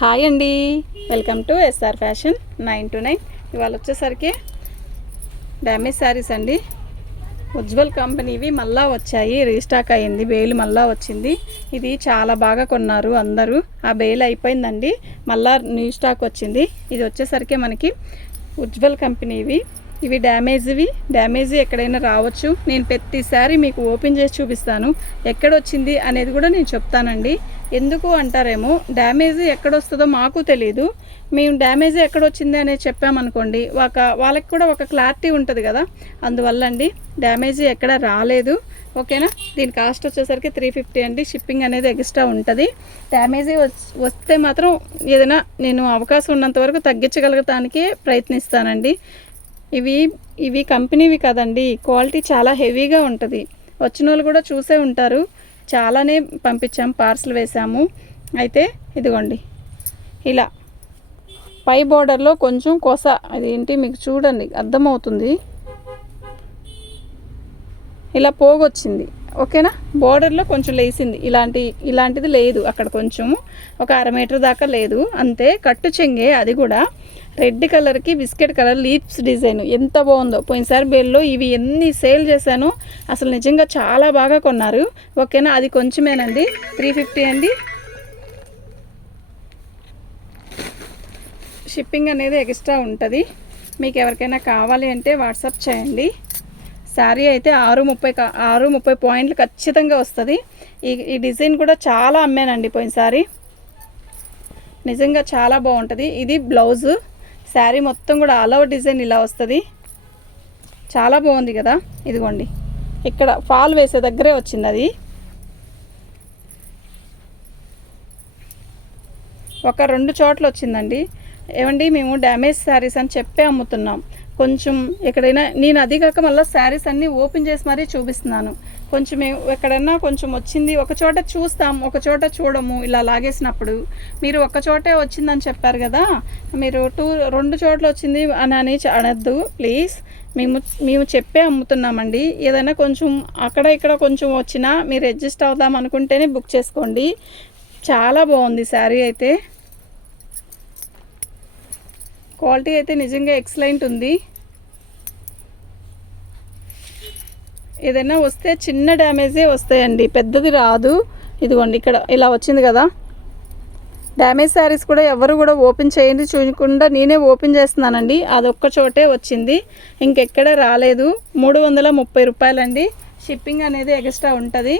Hi అండి, welcome to SR fashion 929. ఇవాళ వచ్చేసరికి డ్యామేజ్ శారీస్ అండి. ఉజ్వల్ కంపెనీవి మళ్ళా వచ్చాయి, రీస్టాక్ అయ్యింది, బేల్ మళ్ళా వచ్చింది. ఇది చాలా బాగా కొన్నారు అందరూ. ఆ బేల్ అయిపోయిందండి, మళ్ళా న్యూ స్టాక్ వచ్చింది. ఇది వచ్చేసరికి మనకి ఉజ్వల్ కంపెనీవి. ఇవి డ్యామేజ్ ఎక్కడైనా రావచ్చు. నేను ప్రతిసారి మీకు ఓపెన్ చేసి చూపిస్తాను, ఎక్కడొచ్చింది అనేది కూడా నేను చెప్తానండి. ఎందుకు అంటారేమో, డ్యామేజ్ ఎక్కడొస్తుందో మాకు తెలియదు. మేము డ్యామేజ్ ఎక్కడొచ్చింది అనేది చెప్పామనుకోండి, వాళ్ళకి కూడా ఒక క్లారిటీ ఉంటుంది కదా, అందువల్ల అండి. డ్యామేజ్ ఎక్కడ రాలేదు, ఓకేనా. దీని కాస్ట్ వచ్చేసరికి 350 అండి. షిప్పింగ్ అనేది ఎక్స్ట్రా ఉంటుంది. డ్యామేజ్ వస్తే మాత్రం ఏదైనా నేను అవకాశం ఉన్నంత వరకు తగ్గించగలగటానికి ప్రయత్నిస్తానండి. ఇవి కంపెనీవి కదండి, క్వాలిటీ చాలా హెవీగా ఉంటుంది. వచ్చిన వాళ్ళు కూడా చూసే ఉంటారు. చాలానే పంపించాం, పార్సల్ వేసాము. అయితే ఇదిగోండి, ఇలా పై బోర్డర్లో కొంచెం కొస, అదేంటి మీకు చూడండి అర్థమవుతుంది, ఇలా పోగొచ్చింది, ఓకేనా. బోర్డర్లో కొంచెం లేసింది, ఇలాంటిది లేదు అక్కడ, కొంచెం ఒక 1/2 మీటర్ దాకా లేదు అంతే. కట్టు చెంగే, అది కూడా రెడ్ కలర్కి బిస్కెట్ కలర్ లీప్స్ డిజైన్ ఎంత బాగుందో. పోయినసారి బేల్లో ఇవి ఎన్ని సేల్ చేశానో, అసలు నిజంగా చాలా బాగా కొన్నారు, ఓకేనా. అది కొంచెమేనండి, 350 అండి. షిప్పింగ్ అనేది ఎక్స్ట్రా ఉంటుంది. మీకు ఎవరికైనా కావాలి అంటే వాట్సాప్ చేయండి. శారీ అయితే 630 పాయింట్లు ఖచ్చితంగా వస్తుంది. ఈ డిజైన్ కూడా చాలా అమ్మానండి పోయినసారి, నిజంగా చాలా బాగుంటుంది. ఇది బ్లౌజు, శారీ మొత్తం కూడా ఆల్ ఓవర్ డిజైన్ ఇలా వస్తుంది, చాలా బాగుంది కదా. ఇదిగోండి, ఇక్కడ ఫాల్ వేసే దగ్గరే వచ్చింది, అది ఒక 2 చోట్ల వచ్చిందండి. ఏమండి, మేము డ్యామేజ్ శారీస్ అని చెప్పే అమ్ముతున్నాం. కొంచెం ఎక్కడైనా నేను అది కాక మళ్ళీ శారీస్ అన్నీ ఓపెన్ చేసి మరీ చూపిస్తున్నాను. కొంచెం ఎక్కడన్నా కొంచెం వచ్చింది, ఒక చోట చూస్తాం, ఒక చోట చూడము. ఇలా లాగేసినప్పుడు మీరు ఒక చోటే వచ్చిందని చెప్పారు కదా, మీరు 2 చోట్ల వచ్చింది అని అనద్దు ప్లీజ్. మేము చెప్పే అమ్ముతున్నామండి. ఏదైనా కొంచెం అక్కడ ఇక్కడ కొంచెం వచ్చినా మీరు అడ్జస్ట్ అవుదాం అనుకుంటేనే బుక్ చేసుకోండి. చాలా బాగుంది శారీ అయితే, క్వాలిటీ అయితే నిజంగా ఎక్సలెంట్ ఉంది. ఏదైనా వస్తే చిన్న డ్యామేజే వస్తాయండి, పెద్దది రాదు. ఇదిగోండి, ఇక్కడ ఇలా వచ్చింది కదా. డ్యామేజ్ శారీస్ కూడా ఎవరు కూడా ఓపెన్ చేయండి చూడకుండా నేనే ఓపెన్ చేస్తున్నానండి. అదొక్క చోటే వచ్చింది, ఇంకెక్కడ రాలేదు. 330 రూపాయలండి. షిప్పింగ్ అనేది ఎక్స్ట్రా ఉంటుంది.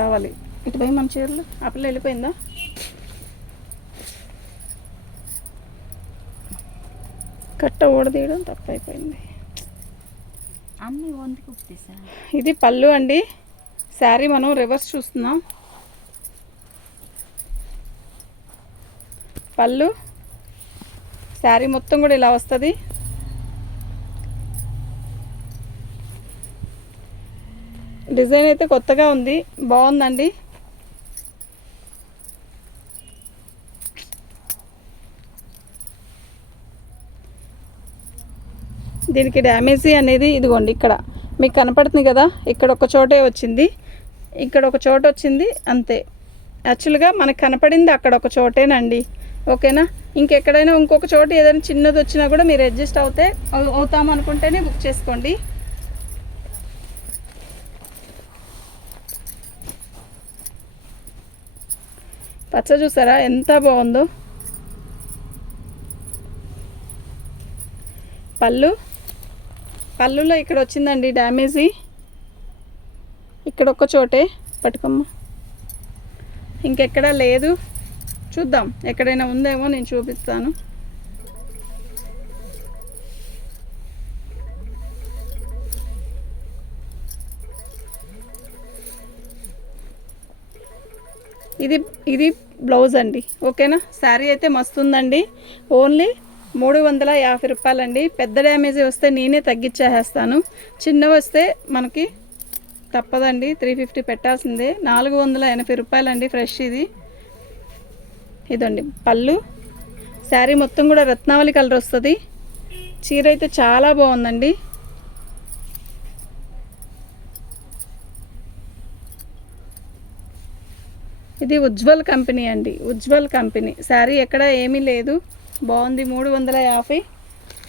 రావాలి ఇటు పోయి మన చీరలు, ఆ పిల్ల వెళ్ళిపోయిందా? కట్ట ఊడదీయడం తప్పైపోయింది. ఇది పళ్ళు అండి. శారీ మనం రివర్స్ చూస్తున్నాం. పళ్ళు, శారీ మొత్తం కూడా ఇలా వస్తుంది. డిజైన్ అయితే కొత్తగా ఉంది, బాగుందండి. దీనికి డ్యామేజీ అనేది ఇదిగోండి, ఇక్కడ మీకు కనపడుతుంది కదా, ఇక్కడ ఒక చోటే వచ్చింది, ఇక్కడ ఒక చోట వచ్చింది, అంతే. యాక్చువల్గా మనకు కనపడింది అక్కడ ఒక చోటేనండి, ఓకేనా. ఇంకెక్కడైనా ఇంకొక చోట ఏదైనా చిన్నది వచ్చినా కూడా మీరు అడ్జస్ట్ అవుతాం అనుకుంటేనే బుక్ చేసుకోండి. పచ్చ చూసారా ఎంత బాగుందో. పళ్ళులో ఇక్కడ వచ్చిందండి డ్యామేజీ, ఇక్కడ ఒక్క చోటే. పట్టుకోమ్మ, ఇంకెక్కడా లేదు. చూద్దాం, ఎక్కడైనా ఉందేమో నేను చూపిస్తాను. ఇది బ్లౌజ్ అండి, ఓకేనా. శారీ అయితే మస్తు ఉందండి. ఓన్లీ 350 రూపాయలండి. పెద్ద డ్యామేజ్ వస్తే నేనే తగ్గించేస్తాను, చిన్నవి వస్తే మనకి తప్పదండి, 350 పెట్టాల్సిందే. 480 రూపాయలండి ఫ్రెష్ ఇది. ఇదండి పళ్ళు, శారీ మొత్తం కూడా రత్నావళి కలర్ వస్తుంది. చీర అయితే చాలా బాగుందండి. ఇది ఉజ్వల్ కంపెనీ అండి, ఉజ్వల్ కంపెనీ. శారీ ఎక్కడ ఏమీ లేదు, బాగుంది. 350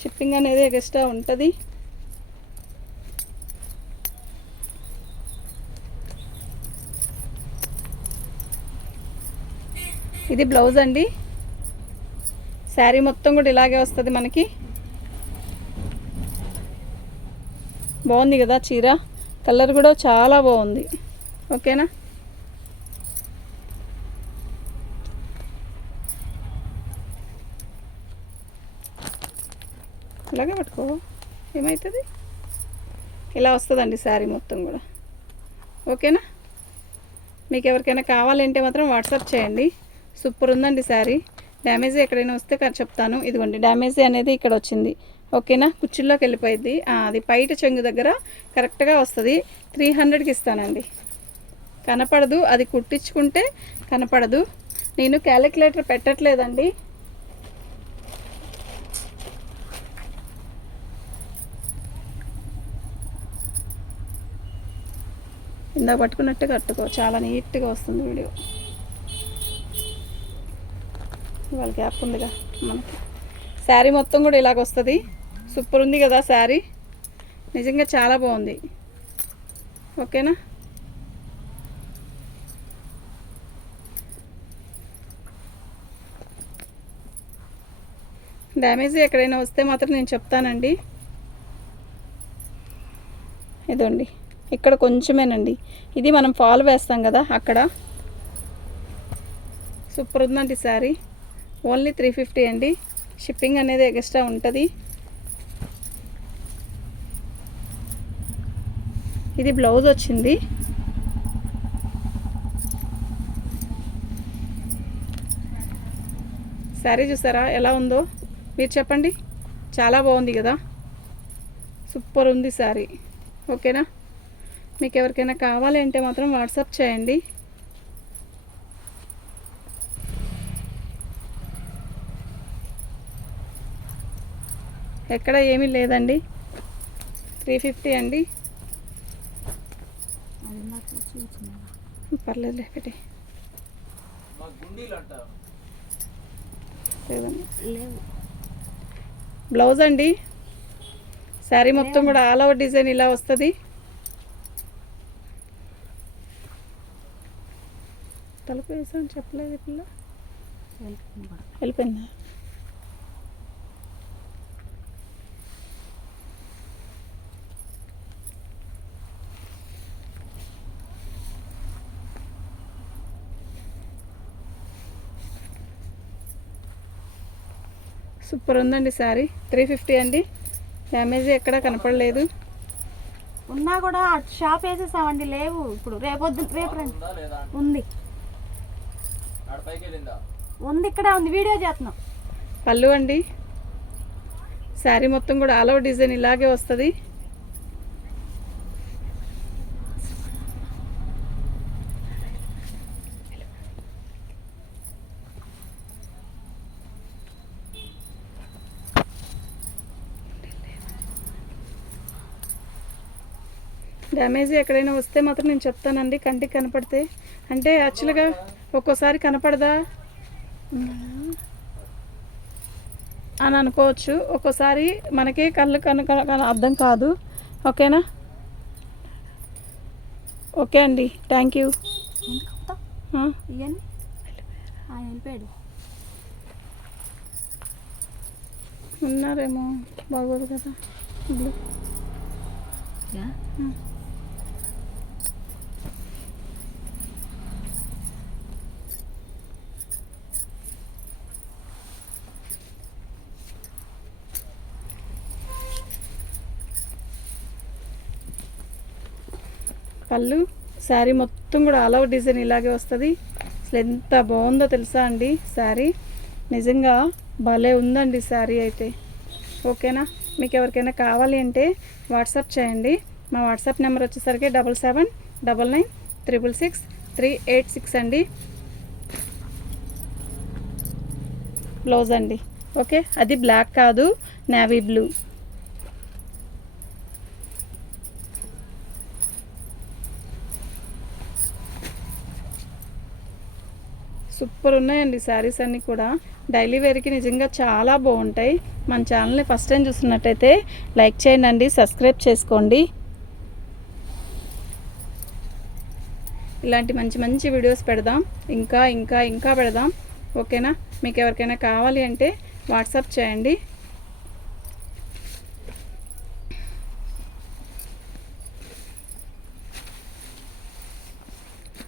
షిప్పింగ్ అనేది ఎక్స్ట్రా ఉంటుంది. ఇది బ్లౌజ్ అండి. శారీ మొత్తం కూడా ఇలాగే వస్తుంది మనకి. బాగుంది కదా చీర, కలర్ కూడా చాలా బాగుంది. ఓకేనా? ఇలాగే పట్టుకో, ఏమవుతుంది? ఇలా వస్తుందండి శారీ మొత్తం కూడా. ఓకేనా? మీకు ఎవరికైనా కావాలంటే మాత్రం వాట్సాప్ చేయండి. సూపర్ ఉందండి శారీ. డ్యామేజ్ ఎక్కడైనా వస్తే చెప్తాను. ఇదిగోండి డ్యామేజ్ అనేది ఇక్కడ వచ్చింది. ఓకేనా? కుచ్చుల్లోకి వెళ్ళిపోయింది. అది పైట చెంగు దగ్గర కరెక్ట్గా వస్తుంది. 300కి ఇస్తానండి. కనపడదు, అది కుట్టించుకుంటే కనపడదు. నేను క్యాలిక్యులేటర్ పెట్టట్లేదండి. ఇందాక పట్టుకున్నట్టు కట్టుకో, చాలా నీట్గా వస్తుంది వీడియో. ఇవాళ గ్యాప్ ఉందిగా మనకి. శారీ మొత్తం కూడా ఇలాగ వస్తుంది. సూపర్ ఉంది కదా శారీ, నిజంగా చాలా బాగుంది. ఓకేనా? డ్యామేజ్ ఎక్కడైనా వస్తే మాత్రం నేను చెప్తానండి. ఇదండి ఇక్కడ కొంచెమేనండి, ఇది మనం ఫాల్ వేస్తాం కదా అక్కడ. సూపర్ ఉందండి శారీ. ఓన్లీ 350 అండి. షిప్పింగ్ అనేది ఎక్స్ట్రా ఉంటుంది. ఇది బ్లౌజ్ వచ్చింది. శారీ చూసారా ఎలా ఉందో? మీరు చెప్పండి. చాలా బాగుంది కదా, సూపర్ ఉంది శారీ. ఓకేనా? మీకు ఎవరికైనా కావాలి అంటే మాత్రం వాట్సాప్ చేయండి. ఎక్కడ ఏమీ లేదండి. 350 అండి. పర్లేదులే పెట్టి. బ్లౌజ్ అండి. శారీ మొత్తం కూడా ఆల్ ఓవర్ డిజైన్ ఇలా వస్తుంది. తలుపు వేసాను చెప్పలేదు, పిల్ల వెళ్ళిపోయిందా? సూపర్ ఉందండి శారీ. 350 అండి. డ్యామేజ్ ఎక్కడా కనపడలేదు. ఉన్నా కూడా షాప్ వేసేసామండి, లేవు. ఇప్పుడు రేపు రండి. ఉంది ఉంది ఇక్కడే ఉంది, వీడియో చేస్తున్నాం. పళ్ళు అండి. శారీ మొత్తం కూడా ఆల్ ఓవర్ డిజైన్ ఇలాగే వస్తుంది. డ్యామేజ్ ఎక్కడైనా వస్తే మాత్రం నేను చెప్తానండి. కంటికి కనపడితే అంటే యాక్చువల్గా ఒక్కోసారి కనపడదా అని అనుకోవచ్చు. ఒక్కోసారి మనకి కళ్ళు అర్థం కాదు. ఓకేనా? ఓకే అండి, థ్యాంక్ యూ. ఉన్నారేమో, బాగోదు కదా. పళ్ళు శారీ మొత్తం కూడా ఆల్ ఓవర్ డిజైన్ ఇలాగే వస్తుంది. అసలు ఎంత బాగుందో తెలుసా అండి శారీ, నిజంగా భలే ఉందండి శారీ అయితే. ఓకేనా? మీకు ఎవరికైనా కావాలి అంటే వాట్సాప్ చేయండి. మా వాట్సాప్ నెంబర్ వచ్చేసరికి 7799966386 అండి. బ్లౌజ్ అండి. ఓకే, అది బ్లాక్ కాదు, నేవీ బ్లూ. సూపర్ ఉన్నాయండి శారీస్ అన్నీ కూడా. డైలీ వేర్కి నిజంగా చాలా బాగుంటాయి. మన ఛానల్ని ఫస్ట్ టైం చూస్తున్నట్టయితే లైక్ చేయండి, సబ్స్క్రైబ్ చేసుకోండి. ఇలాంటి మంచి మంచి వీడియోస్ పెడదాం, ఇంకా ఇంకా ఇంకా పెడదాం. ఓకేనా? మీకు ఎవరికైనా కావాలి అంటే వాట్సాప్ చేయండి.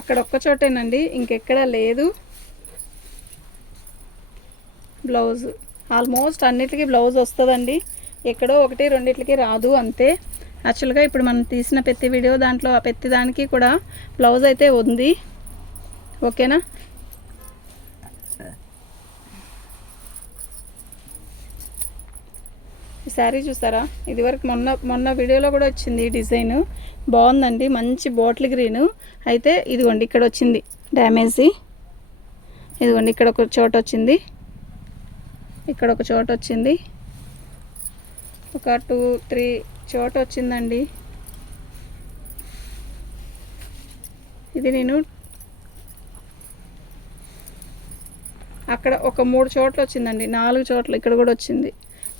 అక్కడ ఒక్క చోటేనండి, ఇంకెక్కడా లేదు. బ్లౌజ్ ఆల్మోస్ట్ అన్నిటికీ బ్లౌజ్ వస్తుందండి. ఎక్కడో ఒకటి రెండిట్లకి రాదు అంతే. యాక్చువల్గా ఇప్పుడు మనం తీసిన ప్రతి వీడియో దాంట్లో ఆ ప్రతి దానికి కూడా బ్లౌజ్ అయితే ఉంది. ఓకేనా? ఈ శారీ చూసారా? ఇదివరకు మొన్న వీడియోలో కూడా వచ్చింది ఈ డిజైన్. బాగుందండి, మంచి బాటిల్ గ్రీను. అయితే ఇదిగోండి ఇక్కడ వచ్చింది డ్యామేజీ. ఇదిగోండి ఇక్కడ ఒక చోట వచ్చింది, ఇక్కడ ఒక చోట వచ్చింది, ఒక 2-3 చోట వచ్చిందండి. ఇది నేను అక్కడ ఒక 3 చోట్ల వచ్చిందండి, 4 చోట్ల ఇక్కడ కూడా వచ్చింది.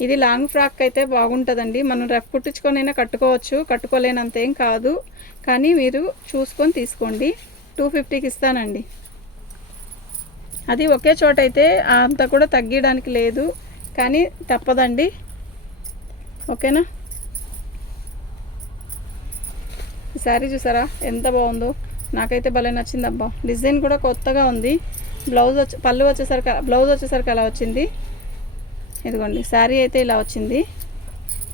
ఇది లాంగ్ ఫ్రాక్ అయితే బాగుంటుందండి. మనం రఫ్ కుట్టించుకొనైనా కట్టుకోవచ్చు, కట్టుకోలేనంత ఏం కాదు. కానీ మీరు చూసుకొని తీసుకోండి. 250కి ఇస్తానండి. అది ఒకే చోట అయితే అంత కూడా తగ్గడానికి లేదు, కానీ తప్పదండి. ఓకేనా? ఈ శారీ చూసారా ఎంత బాగుందో? నాకైతే భలే నచ్చింది అబ్బా. డిజైన్ కూడా కొత్తగా ఉంది. పళ్ళు వచ్చేసరికి అలా వచ్చింది. ఇదిగోండి శారీ అయితే ఇలా వచ్చింది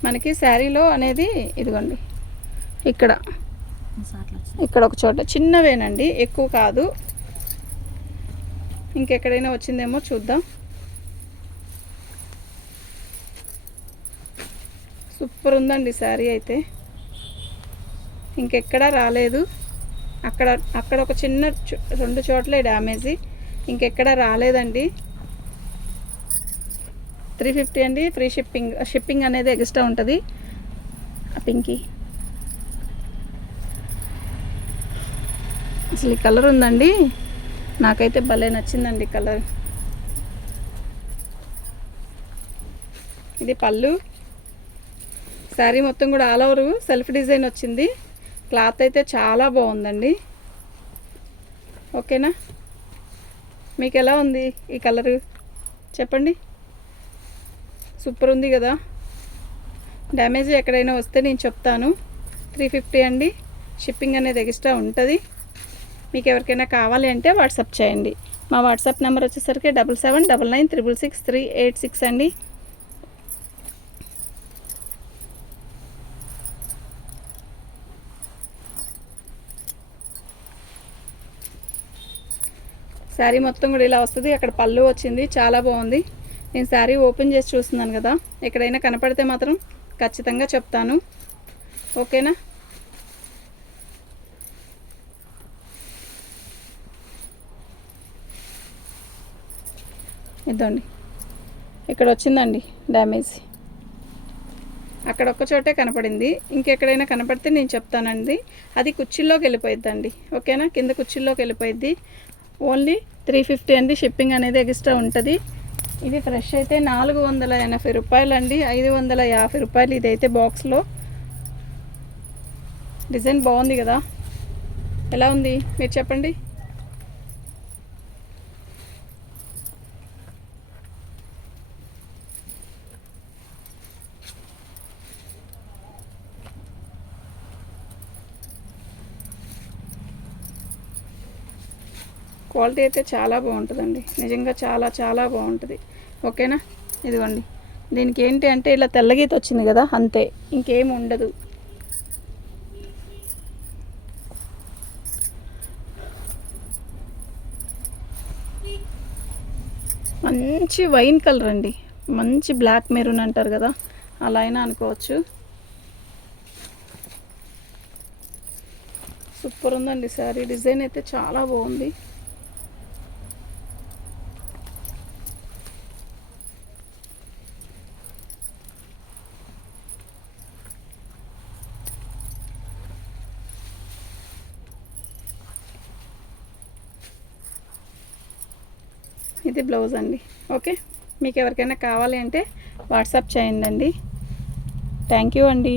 మనకి. శారీలో అనేది ఇదిగోండి ఇక్కడ ఒక చోట చిన్నవేనండి, ఎక్కువ కాదు. ఇంకెక్కడైనా వచ్చిందేమో చూద్దాం. సూపర్ ఉందండి శారీ అయితే, ఇంకెక్కడా రాలేదు. అక్కడ ఒక చిన్న 2 చోట్లే డ్యామేజీ, ఇంకెక్కడా రాలేదండి. 350 అండి, ఫ్రీ షిప్పింగ్ అనేది ఎక్స్ట్రా ఉంటుంది. పింకీ అసలు ఈ కలర్ ఉందండి, నాకైతే భలే నచ్చిందండి కలర్. ఇది పళ్ళు. శారీ మొత్తం కూడా ఆల్ ఓవర్ సెల్ఫ్ డిజైన్ వచ్చింది. క్లాత్ అయితే చాలా బాగుందండి. ఓకేనా? మీకు ఎలా ఉంది ఈ కలరు చెప్పండి. సూపర్ ఉంది కదా? డ్యామేజ్ ఎక్కడైనా వస్తే నేను చెప్తాను. 350 అండి, షిప్పింగ్ అనేది ఎక్స్ట్రా ఉంటుంది. మీకు ఎవరికైనా కావాలి అంటే వాట్సాప్ చేయండి. మా వాట్సాప్ నెంబర్ వచ్చేసరికి 7799666386 అండి. శారీ మొత్తం కూడా ఇలా వస్తుంది. అక్కడ పళ్ళు వచ్చింది, చాలా బాగుంది. నేను శారీ ఓపెన్ చేసి చూస్తున్నాను కదా, ఎక్కడైనా కనపడితే మాత్రం ఖచ్చితంగా చెప్తాను. ఓకేనా? ఇద్దండి ఇక్కడ వచ్చిందండి డ్యామేజ్. అక్కడ ఒక్క చోటే కనపడింది, ఇంకెక్కడైనా కనపడితే నేను చెప్తానండి. అది కుర్చీల్లోకి వెళ్ళిపోయిద్దండి. ఓకేనా? కింద కుర్చీల్లోకి వెళ్ళిపోయిద్ది. ఓన్లీ 350 అండి, షిప్పింగ్ అనేది ఎక్స్ట్రా ఉంటుంది. ఇది ఫ్రెష్ అయితే 480 రూపాయలు అండి, 550 రూపాయలు. ఇదైతే బాక్స్లో. డిజైన్ బాగుంది కదా? ఎలా ఉంది మీరు చెప్పండి. క్వాలిటీ అయితే చాలా బాగుంటుందండి, నిజంగా చాలా చాలా బాగుంటుంది. ఓకేనా? ఇదిగోండి, దీనికి ఏంటి అంటే ఇలా తెల్లగీత వచ్చింది కదా, అంతే, ఇంకేం ఉండదు. మంచి వైన్ కలర్ అండి, మంచి బ్లాక్ మెరూన్ అంటారు కదా, అలా అయినా అనుకోవచ్చు. సూపర్ ఉందండి శారీ. డిజైన్ అయితే చాలా బాగుంది. ఇది బ్లౌజ్ అండి. ఓకే, మీకు ఎవరికైనా కావాలి అంటే వాట్సాప్ చేయండి అండి. థ్యాంక్ యూ అండి.